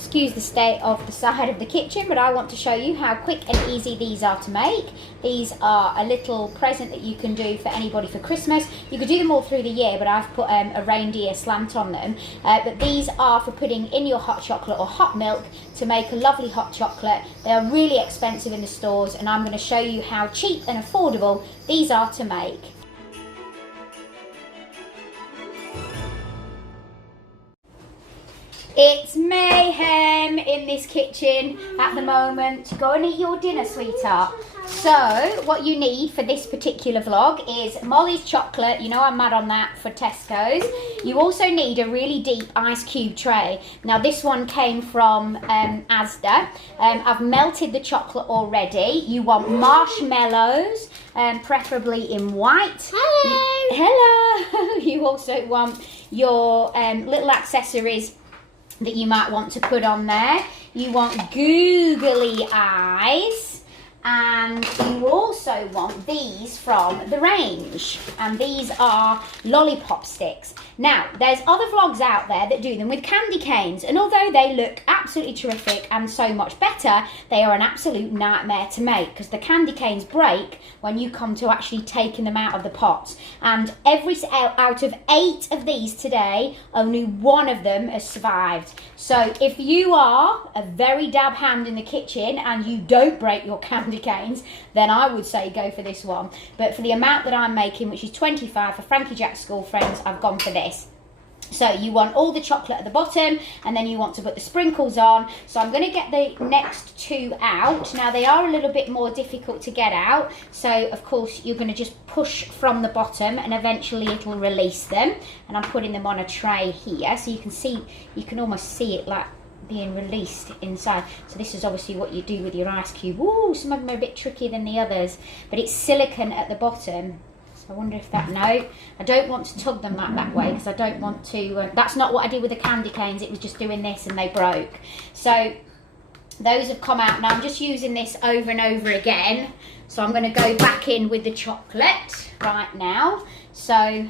excuse the state of the side of the kitchen, but I want to show you how quick and easy these are to make. These are a little present that you can do for anybody for Christmas. You could do them all through the year, but I've put a reindeer slant on them. But these are for putting in your hot chocolate or hot milk to make a lovely hot chocolate. They are really expensive in the stores, and I'm going to show you how cheap and affordable these are to make. It's mayhem in this kitchen at the moment. Go and eat your dinner, sweetheart. So, what you need for this particular vlog is Molly's chocolate. You know I'm mad on that for Tesco's. You also need a really deep ice cube tray. Now, this one came from Asda. I've melted the chocolate already. You want marshmallows, preferably in white. Hello! You also want your little accessories that you might want to put on there. You want googly eyes, and you also want these from the range, and these are lollipop sticks. Now, there's other vlogs out there that do them with candy canes, and although they look absolutely terrific and so much better, they are an absolute nightmare to make because the candy canes break when you come to actually taking them out of the pots. And out of 8 of these today, only 1 of them has survived. So if you are a very dab hand in the kitchen and you don't break your candy canes, then I would say go for this one. But for the amount that I'm making, which is 25 for Frankie Jack's school friends, I've gone for this. So you want all the chocolate at the bottom, and then you want to put the sprinkles on. So I'm going to get the next 2 out. Now, they are a little bit more difficult to get out. So, of course, you're going to just push from the bottom, and eventually it'll release them. And I'm putting them on a tray here. So you can see, you can almost see it like being released inside. So this is obviously what you do with your ice cube. Ooh, some of them are a bit trickier than the others. But it's silicone at the bottom. I wonder if that, no, I don't want to tug them that way because I don't want to, that's not what I did with the candy canes. It was just doing this and they broke. So those have come out. Now I'm just using this over and over again. So I'm going to go back in with the chocolate right now. So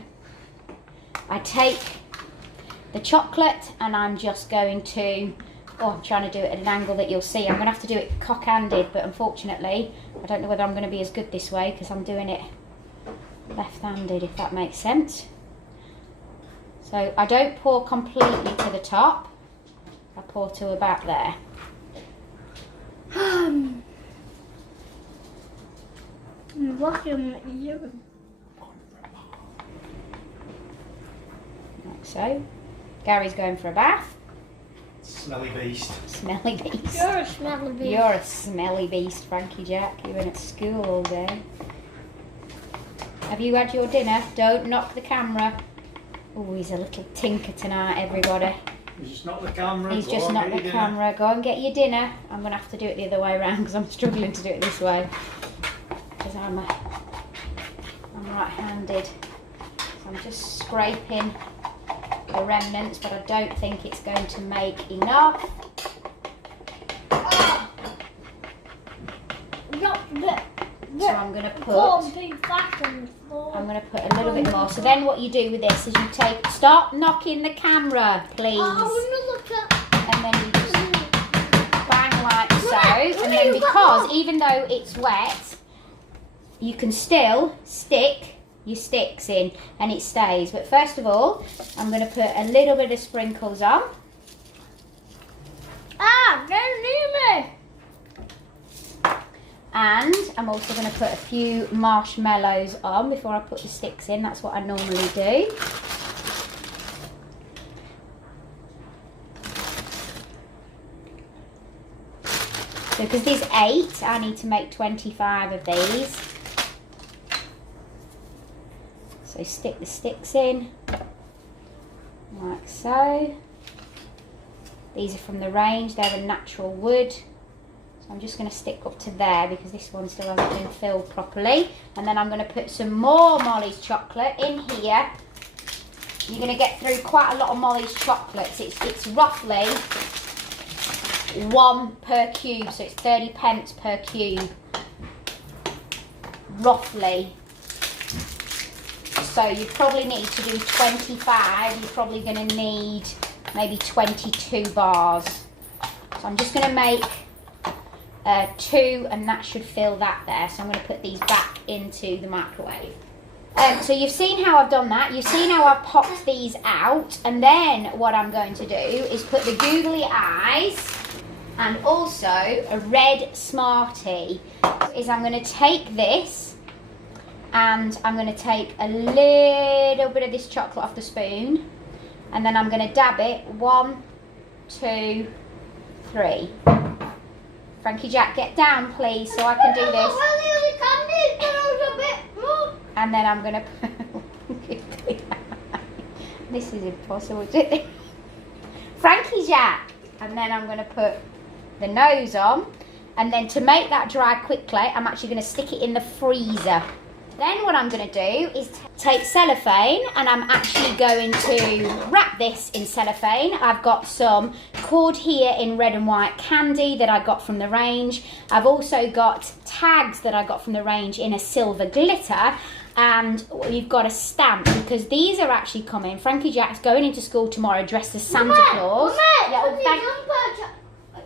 I take the chocolate and I'm just going to, I'm trying to do it at an angle that you'll see. I'm going to have to do it cock-handed, but unfortunately I don't know whether I'm going to be as good this way because I'm doing it left-handed, if that makes sense. So I don't pour completely to the top. I pour to about there. Like so. Gary's going for a bath. Smelly beast. Smelly beast. You're a smelly beast. You're a smelly beast, Frankie Jack. You've been at school all day. Have you had your dinner? Don't knock the camera. Oh, he's a little tinker tonight, everybody. He's just knocked the camera. He's just knocked the camera. Go and get your dinner. I'm going to have to do it the other way around because I'm struggling to do it this way. Because I'm right-handed. So I'm just scraping the remnants, but I don't think it's going to make enough. So I'm going to put a little bit more. So then what you do with this is you take, stop knocking the camera, please. And then you just bang like so. And then because even though it's wet, you can still stick your sticks in and it stays. But first of all, I'm going to put a little bit of sprinkles on. Don't leave me. And I'm also going to put a few marshmallows on before I put the sticks in. That's what I normally do. So because there's 8, I need to make 25 of these. So stick the sticks in, like so. These are from the range, they're a natural wood. I'm just going to stick up to there because this one still hasn't been filled properly. And then I'm going to put some more Molly's chocolate in here. You're going to get through quite a lot of Molly's chocolates. It's roughly 1 per cube, so it's 30p per cube, roughly. So you probably need to do 25. You're probably going to need maybe 22 bars. So I'm just going to make 2, and that should fill that there. So I'm going to put these back into the microwave. So you've seen how I've done that. You've seen how I've popped these out. And then what I'm going to do is put the googly eyes and also a red Smartie. Is I'm going to take this and I'm going to take a little bit of this chocolate off the spoon. And then I'm going to dab it. 1, 2, 3. Frankie Jack, get down please so I can do this. And then I'm going to put... This is impossible. Frankie Jack. And then I'm going to put the nose on. And then to make that dry quickly, I'm actually going to stick it in the freezer. Then what I'm going to do is take cellophane, and I'm actually going to wrap this in cellophane. I've got some cord here in red and white candy that I got from the range. I've also got tags that I got from the range in a silver glitter. And you've got a stamp, because these are actually coming. Frankie Jack's going into school tomorrow dressed as Santa Claus.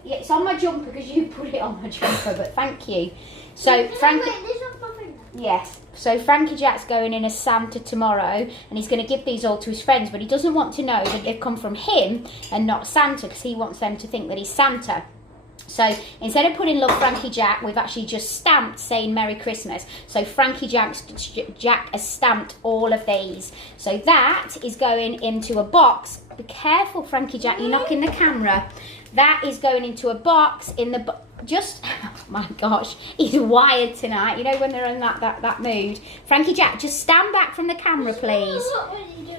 Yeah, it's on my jumper because you put it on my jumper, but thank you. So Frankie... Yes, so Frankie Jack's going in as Santa tomorrow, and he's going to give these all to his friends, but he doesn't want to know that they've come from him and not Santa, because he wants them to think that he's Santa. So instead of putting Love Frankie Jack, we've actually just stamped saying Merry Christmas. So Frankie Jack has stamped all of these. So that is going into a box. Be careful, Frankie Jack, you're knocking the camera. That is going into a box in the... oh my gosh, he's wired tonight. You know when they're in that mood. Frankie Jack, just stand back from the camera, please.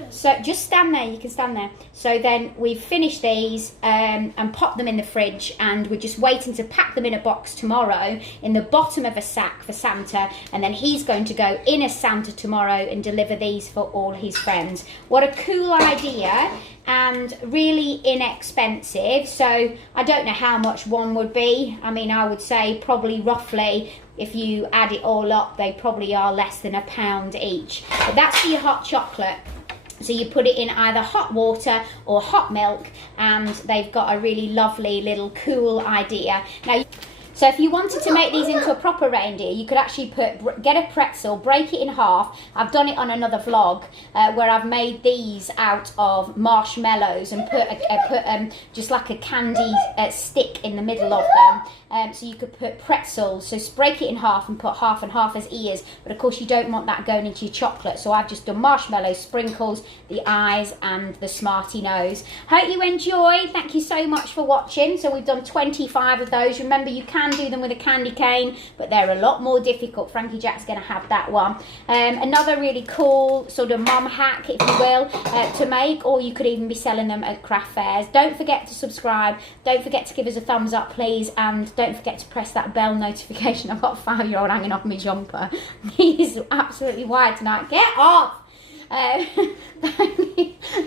So just stand there, you can stand there. So then we've finished these and popped them in the fridge, and we're just waiting to pack them in a box tomorrow in the bottom of a sack for Santa, and then he's going to go in as Santa tomorrow and deliver these for all his friends. What a cool idea, and really inexpensive. So I don't know how much one would be. I mean, I would say probably roughly, if you add it all up, they probably are less than £1 each. But that's for your hot chocolate. So you put it in either hot water or hot milk, and they've got a really lovely little cool idea. Now, so if you wanted to make these into a proper reindeer, you could actually get a pretzel, break it in half. I've done it on another vlog where I've made these out of marshmallows and put just like a candy stick in the middle of them. So you could put pretzels, so break it in half and put half and half as ears, but of course you don't want that going into your chocolate, so I've just done marshmallows, sprinkles, the eyes and the Smartie nose. Hope you enjoy. Thank you so much for watching. So we've done 25 of those. Remember, you can do them with a candy cane, but they're a lot more difficult. Frankie Jack's going to have that one. Another really cool sort of mum hack, if you will, to make, or you could even be selling them at craft fairs. Don't forget to subscribe. Don't forget to give us a thumbs up, please, and don't forget to press that bell notification. I've got a 5-year-old hanging off my jumper. He's absolutely wired tonight. Get off!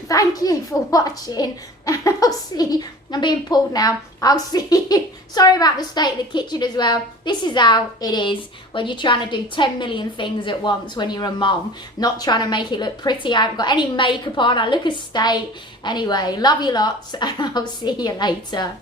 Thank you for watching, and I'll see. I'm being pulled now. I'll see you. Sorry about the state of the kitchen as well. This is how it is when you're trying to do 10 million things at once when you're a mom. Not trying to make it look pretty. I haven't got any makeup on. I look a state. Anyway, love you lots, and I'll see you later.